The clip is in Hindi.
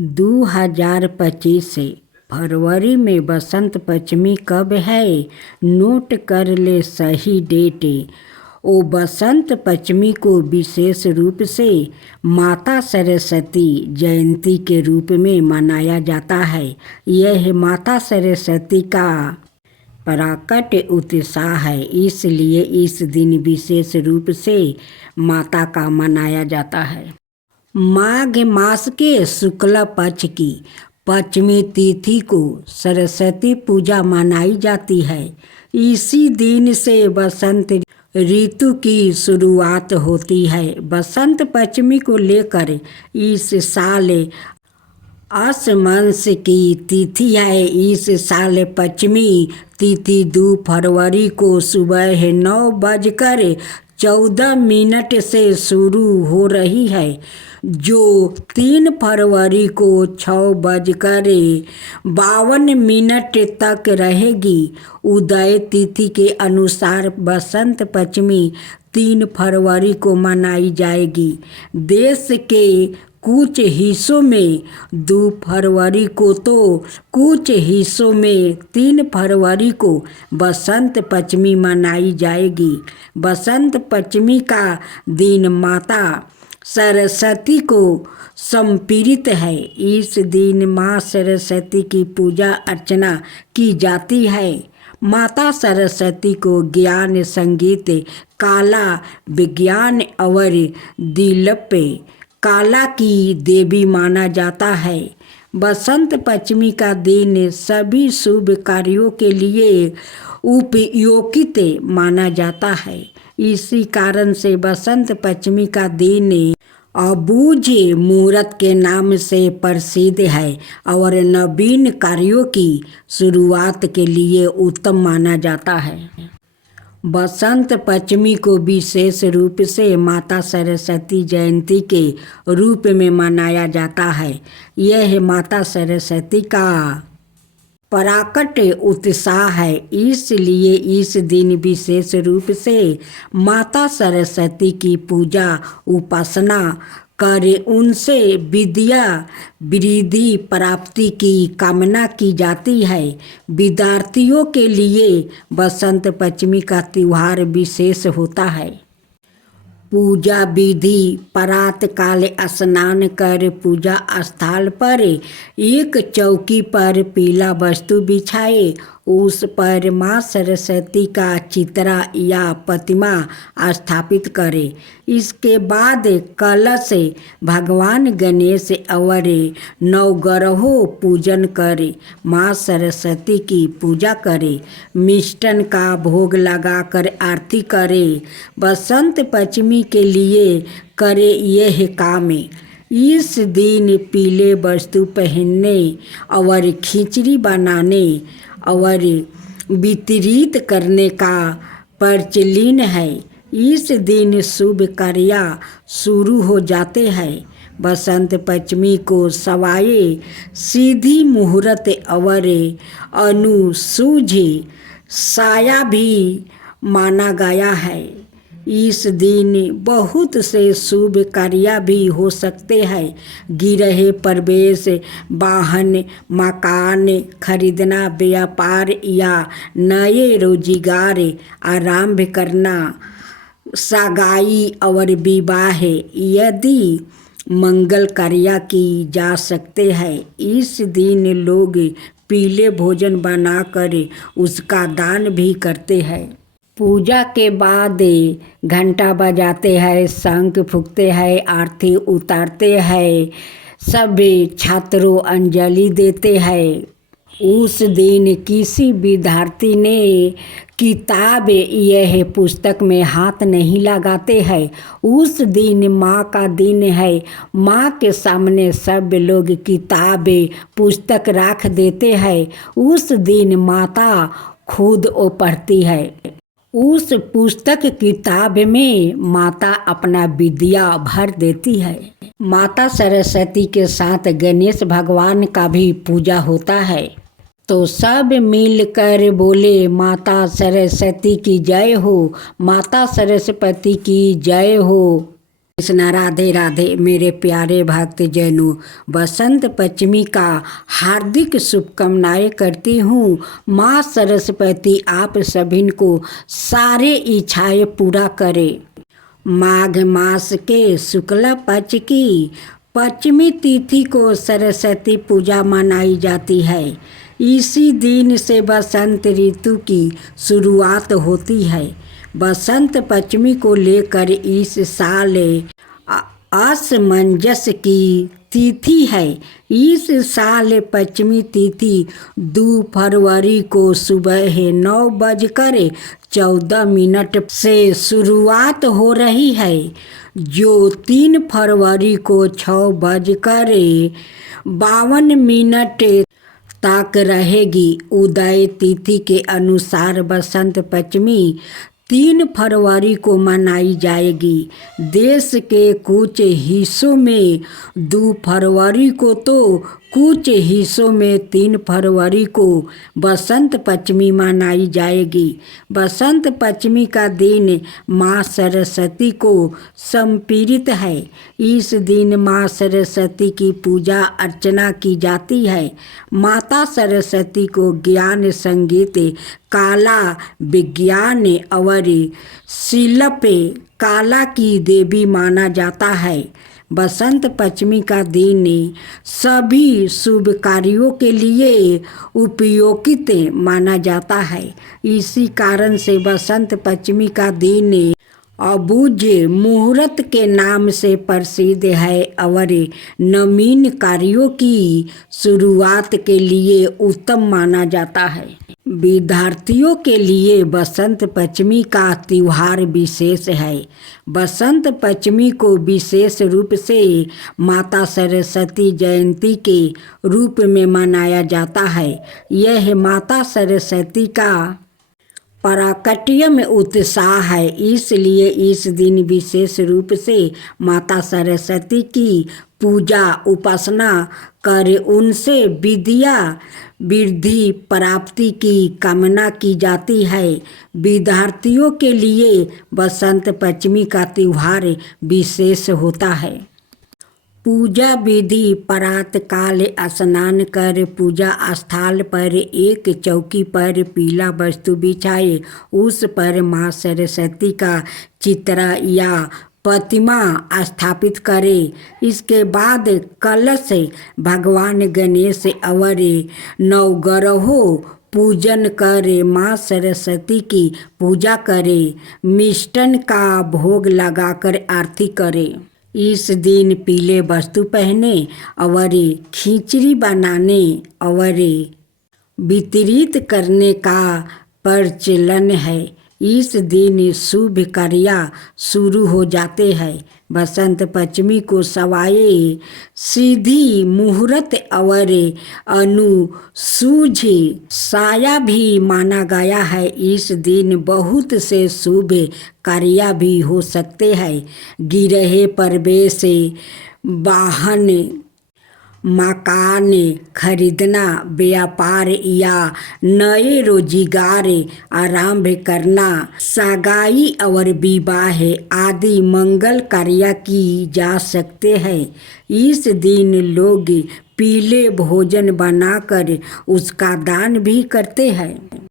2025 फरवरी में बसंत पंचमी कब है? नोट कर ले सही डेट। ओ बसंत पंचमी को विशेष रूप से माता सरस्वती जयंती के रूप में मनाया जाता है। यह माता सरस्वती का प्रकट उत्साह है, इसलिए इस दिन विशेष रूप से माता का मनाया जाता है। माघ मास के शुक्ल पक्ष की पंचमी तिथि को सरस्वती पूजा मनाई जाती है। इसी दिन से बसंत ऋतु की शुरुआत होती है। बसंत पंचमी को लेकर इस साल असमंस की तिथि है। इस साल पंचमी तिथि 2 फरवरी को सुबह 9:14 से शुरू हो रही है, जो 3 फरवरी को 6:52 तक रहेगी। उदय तिथि के अनुसार बसंत पंचमी 3 फरवरी को मनाई जाएगी। देश के कुछ हिस्सों में 2 फरवरी को तो कुछ हिस्सों में 3 फरवरी को बसंत पंचमी मनाई जाएगी। बसंत पंचमी का दिन माता सरस्वती को समर्पित है। इस दिन माँ सरस्वती की पूजा अर्चना की जाती है। माता सरस्वती को ज्ञान, संगीत, कला, विज्ञान और दिलीप कला की देवी माना जाता है। बसंत पंचमी का दिन सभी शुभ कार्यों के लिए उपयोगित माना जाता है। इसी कारण से बसंत पंचमी का दिन अबूझ मुहूर्त के नाम से प्रसिद्ध है और नवीन कार्यों की शुरुआत के लिए उत्तम माना जाता है। बसंत पंचमी को विशेष रूप से माता सरस्वती जयंती के रूप में मनाया जाता है। यह माता सरस्वती का प्रकट उत्साह है, इसलिए इस दिन विशेष रूप से माता सरस्वती की पूजा उपासना कर उनसे विद्या वृद्धि प्राप्ति की कामना की जाती है। विद्यार्थियों के लिए बसंत पंचमी का त्योहार विशेष होता है। पूजा विधि: प्रातः काल स्नान कर पूजा स्थल पर एक चौकी पर पीला वस्त्र बिछाए, उस पर माँ सरस्वती का चित्र या प्रतिमा स्थापित करें। इसके बाद कलश, भगवान गणेश और नवग्रहों पूजन करें। माँ सरस्वती की पूजा करें। मिष्टान का भोग लगाकर आरती करें। बसंत पंचमी के लिए करें यह काम: इस दिन पीले वस्त्र पहनने और खिचड़ी बनाने और वितरित करने का प्रचलन है। इस दिन शुभ कार्य शुरू हो जाते हैं। बसंत पंचमी को सवाए सीधी मुहूर्त और अनुसूझ साया भी माना गया है। इस दिन बहुत से शुभ कार्य भी हो सकते हैं। गृह प्रवेश, वाहन, मकान खरीदना, व्यापार या नए रोजगार आरंभ करना, सगाई और विवाह यदि मंगल कार्य की जा सकते हैं। इस दिन लोग पीले भोजन बनाकर उसका दान भी करते हैं। पूजा के बाद घंटा बजाते हैं, शंख फूंकते हैं, आरती उतारते हैं, सभी छात्रों अंजलि देते हैं। उस दिन किसी विद्यार्थी ने किताब यह पुस्तक में हाथ नहीं लगाते हैं। उस दिन माँ का दिन है। माँ के सामने सब लोग किताब पुस्तक रख देते हैं। उस दिन माता खुद वो पढ़ती है। उस पुस्तक किताब में माता अपना विद्या भर देती है। माता सरस्वती के साथ गणेश भगवान का भी पूजा होता है। तो सब मिलकर बोले माता सरस्वती की जय हो, माता सरस्वती की जय हो। कृष्णा राधे राधे। मेरे प्यारे भक्त जनों, बसंत पंचमी का हार्दिक शुभकामनाएं करती हूँ। माँ सरस्वती आप सभी को सारे इच्छाएं पूरा करे। माघ मास के शुक्ल पक्ष की पंचमी तिथि को सरस्वती पूजा मनाई जाती है। इसी दिन से बसंत ऋतु की शुरुआत होती है। बसंत पंचमी को लेकर इस साल असमंजस की तिथि है। इस साल पंचमी तिथि 2 फरवरी को सुबह 9:14 से शुरुआत हो रही है, जो 3 फरवरी को 6:52 तक रहेगी। उदय तिथि के अनुसार बसंत पंचमी 3 फरवरी को मनाई जाएगी। देश के कुछ हिस्सों में 2 फरवरी को तो कुछ हिस्सों में 3 फरवरी को बसंत पंचमी मनाई जाएगी। बसंत पंचमी का दिन माँ सरस्वती को समर्पित है। इस दिन माँ सरस्वती की पूजा अर्चना की जाती है। माता सरस्वती को ज्ञान, संगीत, कला, विज्ञान और शिल्प कला की देवी माना जाता है। बसंत पंचमी का दिन सभी शुभ कार्यों के लिए उपयोगित माना जाता है। इसी कारण से बसंत पंचमी का दिन अबुझ मुहूर्त के नाम से प्रसिद्ध है और नवीन कार्यों की शुरुआत के लिए उत्तम माना जाता है। विद्यार्थियों के लिए बसंत पंचमी का त्योहार विशेष है। बसंत पंचमी को विशेष रूप से माता सरस्वती जयंती के रूप में मनाया जाता है। यह माता सरस्वती का प्राकट्य में उत्साह है, इसलिए इस दिन विशेष रूप से माता सरस्वती की पूजा उपासना कर उनसे विद्या वृद्धि प्राप्ति की कामना की जाती है। विद्यार्थियों के लिए बसंत पंचमी का त्योहार विशेष होता है। पूजा विधि: प्रातःकाल स्नान कर पूजा स्थल पर एक चौकी पर पीला वस्त्र बिछाए, उस पर माँ सरस्वती का चित्र या प्रतिमा स्थापित करें। इसके बाद कलश, भगवान गणेश और नवग्रहों पूजन कर माँ सरस्वती की पूजा करें। मिष्टान का भोग लगाकर आरती करें। इस दिन पीले वस्त्र पहने और खिचड़ी बनाने और वितरित करने का प्रचलन है। इस दिन शुभ कार्य शुरू हो जाते हैं। बसंत पंचमी को सवाए सीधी मुहूर्त और अनुसूझ साया भी माना गया है। इस दिन बहुत से शुभ कार्य भी हो सकते हैं। गृह प्रवेश, वाहन, मकान खरीदना, व्यापार या नए रोजगार आरंभ करना, सगाई और विवाह आदि मंगल कार्य की जा सकते हैं। इस दिन लोग पीले भोजन बनाकर उसका दान भी करते हैं।